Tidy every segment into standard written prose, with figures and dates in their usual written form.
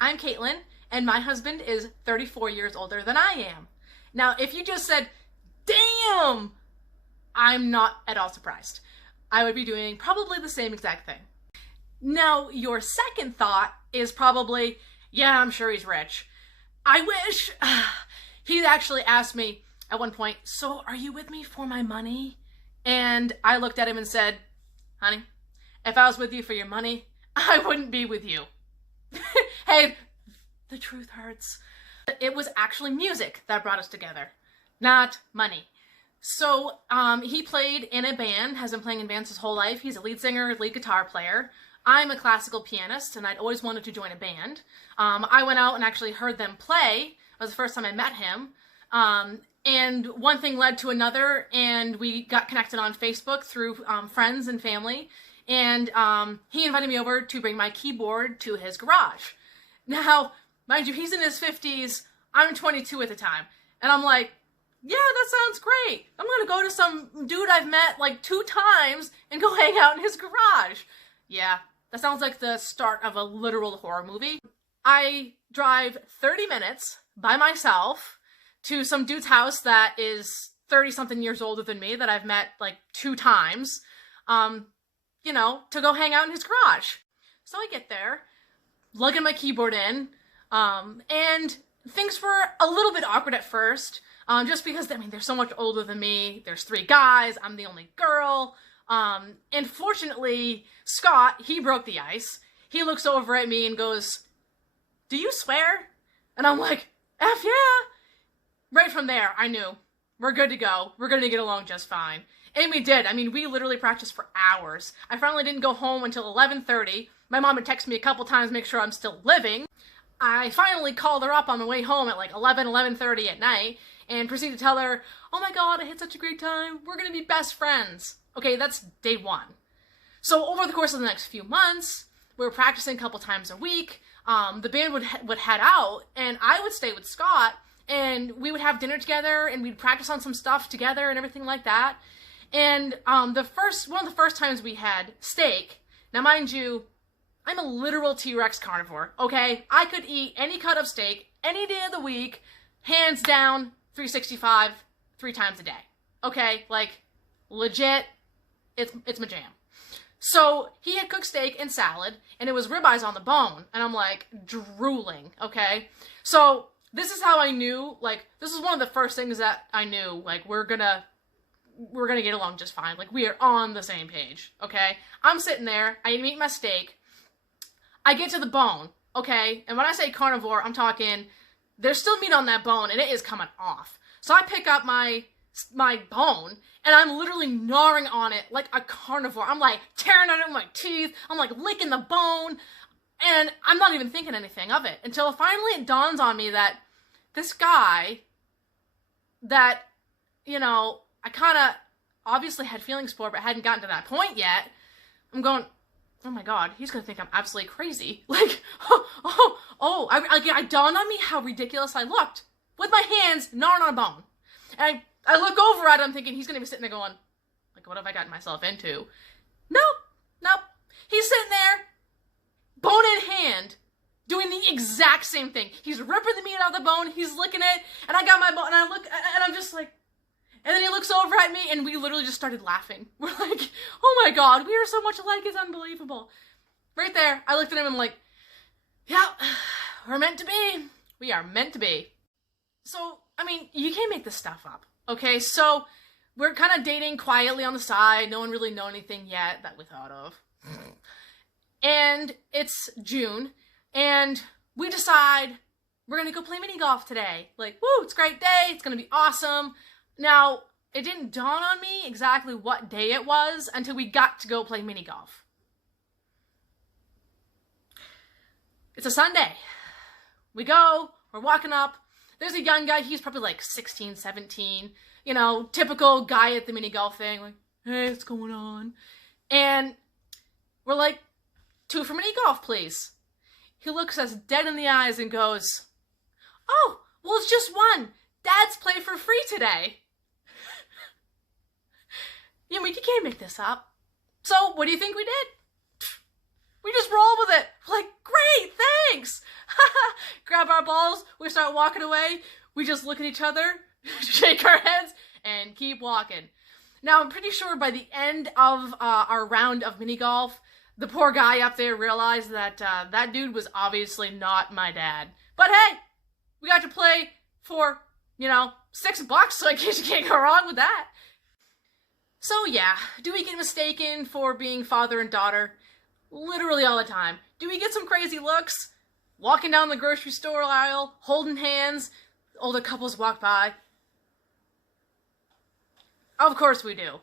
I'm Caitlin, and my husband is 34 years older than I am. Now, if you just said, damn, I'm not at all surprised. I would be doing probably the same exact thing. Now, your second thought is probably, yeah, I'm sure he's rich. I wish. He actually asked me at one point, so are you with me for my money? And I looked at him and said, honey, if I was with you for your money, I wouldn't be with you. Hey, the truth hurts. It was actually music that brought us together, not money. So he played in a band, has been playing in bands his whole life. He's a lead singer, lead guitar player. I'm a classical pianist, and I'd always wanted to join a band. I went out and actually heard them play. It was the first time I met him. And one thing led to another, and we got connected on Facebook through friends and family. And he invited me over to bring my keyboard to his garage. Now, mind you, he's in his 50s. I'm 22 at the time. And I'm like, yeah, that sounds great. I'm going to go to some dude I've met like 2 times and go hang out in his garage. Yeah, that sounds like the start of a literal horror movie. I drive 30 minutes by myself to some dude's house that is 30-something years older than me that I've met like 2 times, you know, to go hang out in his garage. So I get there, lugging my keyboard in, and things were a little bit awkward at first, just because, I mean, they're so much older than me. There's 3 guys. I'm the only girl. And fortunately, Scott, he broke the ice. He looks over at me and goes, do you swear? And I'm like, F yeah. Right from there, I knew. We're good to go. We're going to get along just fine. And we did. I mean, we literally practiced for hours. I finally didn't go home until 11:30. My mom had texted me a couple times to make sure I'm still living. I finally called her up on the way home at like 11:30 at night and proceeded to tell her, oh my god, I had such a great time. We're going to be best friends. Okay, that's day 1. So over the course of the next few months, we were practicing a couple times a week. The band would head out, and I would stay with Scott, and we would have dinner together, and we'd practice on some stuff together and everything like that. And one of the first times we had steak. Now, mind you, I'm a literal T-Rex carnivore, okay? I could eat any cut of steak any day of the week, hands down, 365, 3 times a day, okay? Like, legit, it's my jam. So he had cooked steak and salad, and it was ribeyes on the bone, and I'm like drooling, okay? So this is how I knew, like, this is one of the first things that I knew, like, we're gonna get along just fine. Like, we are on the same page, okay? I'm sitting there, I eat my steak, I get to the bone, okay? And when I say carnivore, I'm talking, there's still meat on that bone, and it is coming off. So I pick up my bone, and I'm literally gnawing on it like a carnivore. I'm like tearing at it with my teeth. I'm like licking the bone, and I'm not even thinking anything of it until finally it dawns on me that this guy that, you know, I kind of obviously had feelings for, but hadn't gotten to that point yet. I'm going, oh my god, he's gonna think I'm absolutely crazy. Like, it dawned on me how ridiculous I looked with my hands gnawing on a bone. And I look over at him thinking he's going to be sitting there going, like, what have I gotten myself into? Nope. He's sitting there, bone in hand, doing the exact same thing. He's ripping the meat out of the bone, he's licking it, and I got my bone, and I look, and I'm just like, and then he looks over at me, and we literally just started laughing. We're like, oh my god, we are so much alike, it's unbelievable. Right there, I looked at him and I'm like, yeah, we're meant to be. We are meant to be. So, I mean, you can't make this stuff up. Okay, so we're kind of dating quietly on the side. No one really know anything yet that we thought of. And it's June, and we decide we're going to go play mini golf today. Like, woo, it's a great day. It's going to be awesome. Now, it didn't dawn on me exactly what day it was until we got to go play mini golf. It's a Sunday. We go, we're walking up. There's a young guy, he's probably like 16, 17, you know, typical guy at the mini golf thing, like, hey, what's going on? And we're like, 2 for mini golf, please. He looks us dead in the eyes and goes, oh, well, it's just 1. Dad's play for free today. You can't make this up. So, what do you think we did? We just rolled with it. We're like, great, thanks. grab our balls, we start walking away, we just look at each other, shake our heads, and keep walking. Now, I'm pretty sure by the end of our round of mini golf, the poor guy up there realized that that dude was obviously not my dad. But hey, we got to play for, $6, so I guess you can't go wrong with that. So yeah, do we get mistaken for being father and daughter? Literally all the time. Do we get some crazy looks? Walking down the grocery store aisle, holding hands, older couples walk by. Of course we do.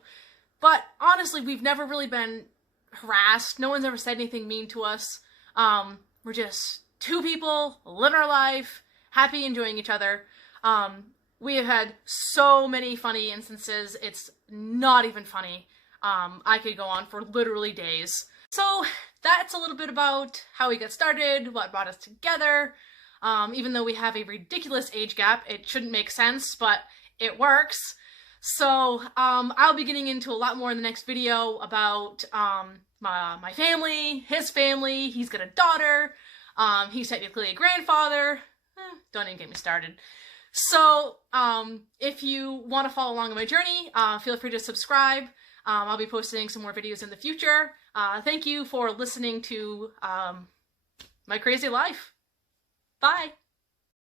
But honestly, we've never really been harassed. No one's ever said anything mean to us. We're just two people living our life, happy, enjoying each other. We have had so many funny instances, it's not even funny. I could go on for literally days. So that's a little bit about how we got started, what brought us together. Even though we have a ridiculous age gap, it shouldn't make sense, but it works. So I'll be getting into a lot more in the next video about my family, his family. He's got a daughter. He's technically a grandfather. Don't even get me started. So, if you want to follow along on my journey, feel free to subscribe. I'll be posting some more videos in the future. Thank you for listening to my crazy life. Bye!